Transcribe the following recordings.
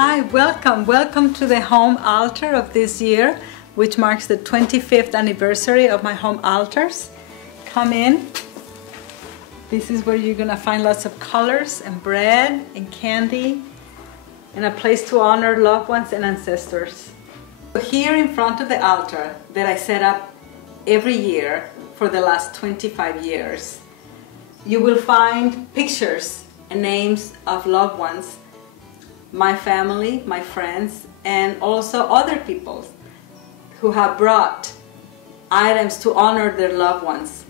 Hi, welcome to the home altar of this year, which marks the 25th anniversary of my home altars. Come in. This is where you're gonna find lots of colors and bread and candy and a place to honor loved ones and ancestors. Here in front of the altar that I set up every year for the last 25 years, you will find pictures and names of loved ones, my family, my friends, and also other people who have brought items to honor their loved ones,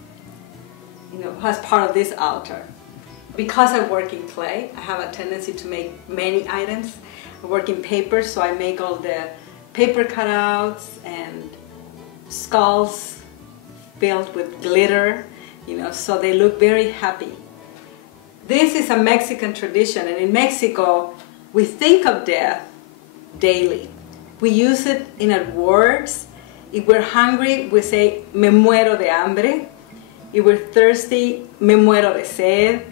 as part of this altar. Because I work in clay, I have a tendency to make many items. I work in paper, so I make all the paper cutouts and skulls filled with glitter, so they look very happy. This is a Mexican tradition, and in Mexico, we think of death daily. We use it in our words. If we're hungry, we say, me muero de hambre. If we're thirsty, me muero de sed.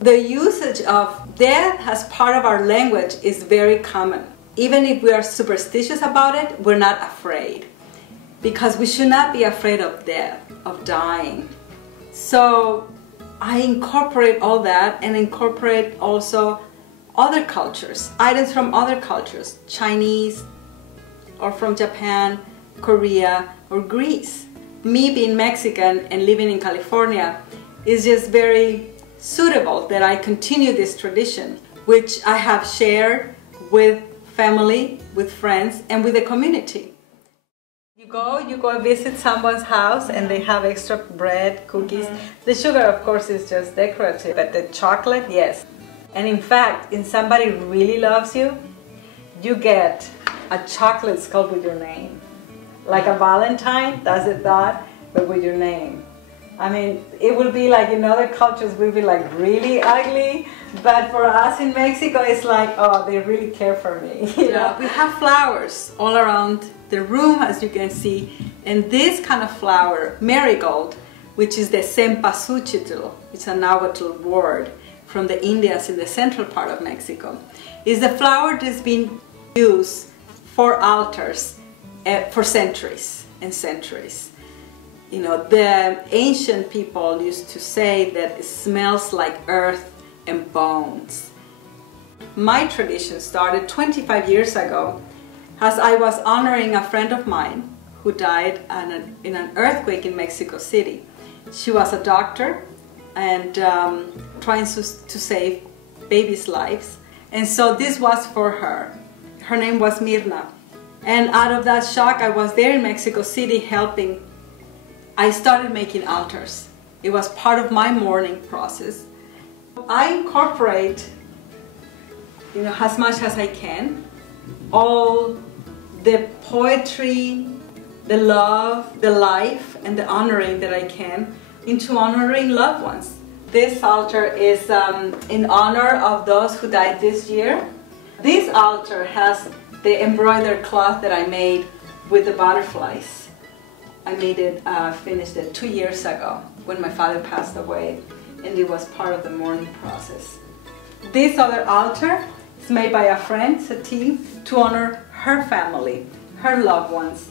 The usage of death as part of our language is very common. Even if we are superstitious about it, we're not afraid. Because we should not be afraid of death, of dying. So I incorporate all that and incorporate also other cultures, items from other cultures, Chinese, or from Japan, Korea, or Greece. Me being Mexican and living in California is just very suitable that I continue this tradition, which I have shared with family, with friends, and with the community. You go visit someone's house and they have extra bread, cookies. The sugar, of course, is just decorative, but the chocolate, yes. And in fact, if somebody really loves you, you get a chocolate skull with your name. Like a Valentine does it that, but with your name. I mean, it will be like in other cultures, we'll be like really ugly, but for us in Mexico, it's like, oh, they really care for me. Yeah, we have flowers all around the room, as you can see, and this kind of flower, marigold, which is the cempasúchil, it's a Nahuatl word from the Indians in the central part of Mexico, is the flower that's been used for altars for centuries and centuries. The ancient people used to say that it smells like earth and bones. My tradition started 25 years ago as I was honoring a friend of mine who died in an earthquake in Mexico City. She was a doctor and trying to save babies' lives. And so this was for her. Her name was Mirna. And out of that shock, I was there in Mexico City helping. I started making altars. It was part of my mourning process. I incorporate, as much as I can, all the poetry, the love, the life, and the honoring that I can into honoring loved ones. This altar is in honor of those who died this year. This altar has the embroidered cloth that I made with the butterflies. I made it, finished it 2 years ago when my father passed away, and it was part of the mourning process. This other altar is made by a friend, Sati, to honor her family, her loved ones.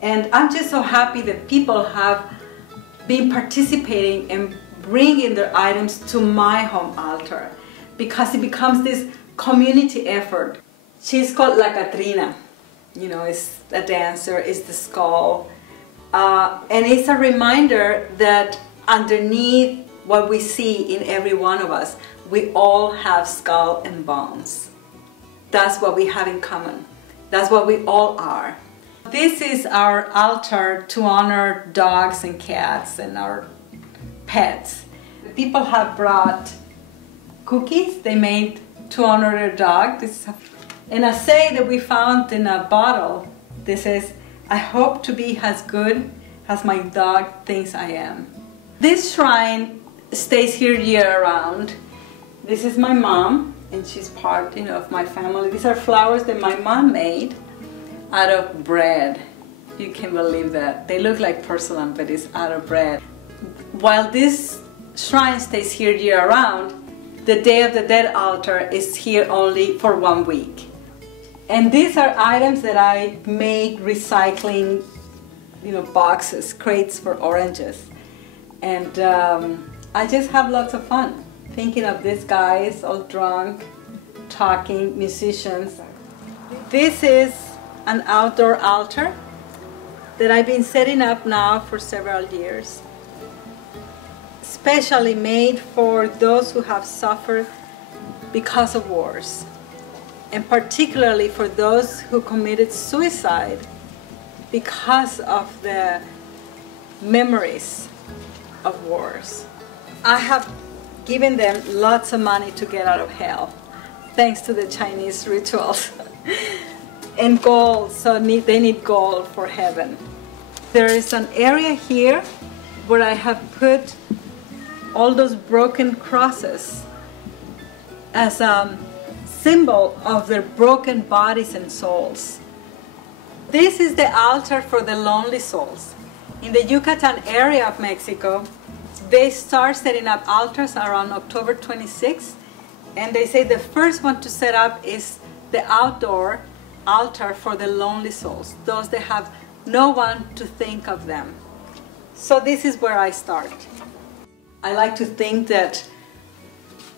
And I'm just so happy that people have been participating and bringing their items to my home altar, because it becomes this community effort. She's called La Catrina, it's a dancer, it's the skull, and it's a reminder that underneath what we see in every one of us, we all have skull and bones. That's what we have in common. That's what we all are. This is our altar to honor dogs and cats and our pets. People have brought cookies they made to honor their dog. And a say that we found in a bottle that says, I hope to be as good as my dog thinks I am. This shrine stays here year-round. This is my mom, and she's part of my family. These are flowers that my mom made out of bread. You can believe that. They look like porcelain, but it's out of bread. While this shrine stays here year-round, the Day of the Dead altar is here only for 1 week. And these are items that I make recycling, boxes, crates for oranges. And I just have lots of fun thinking of these guys all drunk, talking, musicians. This is an outdoor altar that I've been setting up now for several years, specially made for those who have suffered because of wars, and particularly for those who committed suicide because of the memories of wars. I have given them lots of money to get out of hell, thanks to the Chinese rituals. And gold, so they need gold for heaven. There is an area here where I have put all those broken crosses as a symbol of their broken bodies and souls. This is the altar for the lonely souls. In the Yucatan area of Mexico, they start setting up altars around October 26th, and they say the first one to set up is the outdoor altar for the lonely souls, those that have no one to think of them. So this is where I start. I like to think that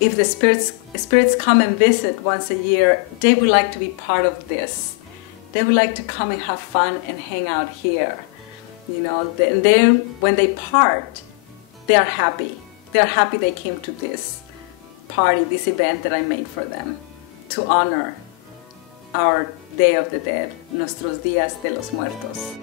if the spirits come and visit once a year, they would like to be part of this. They would like to come and have fun and hang out here. And then when they part, they are happy. They're happy they came to this party, this event that I made for them to honor our Day of the Dead, nuestros días de los muertos.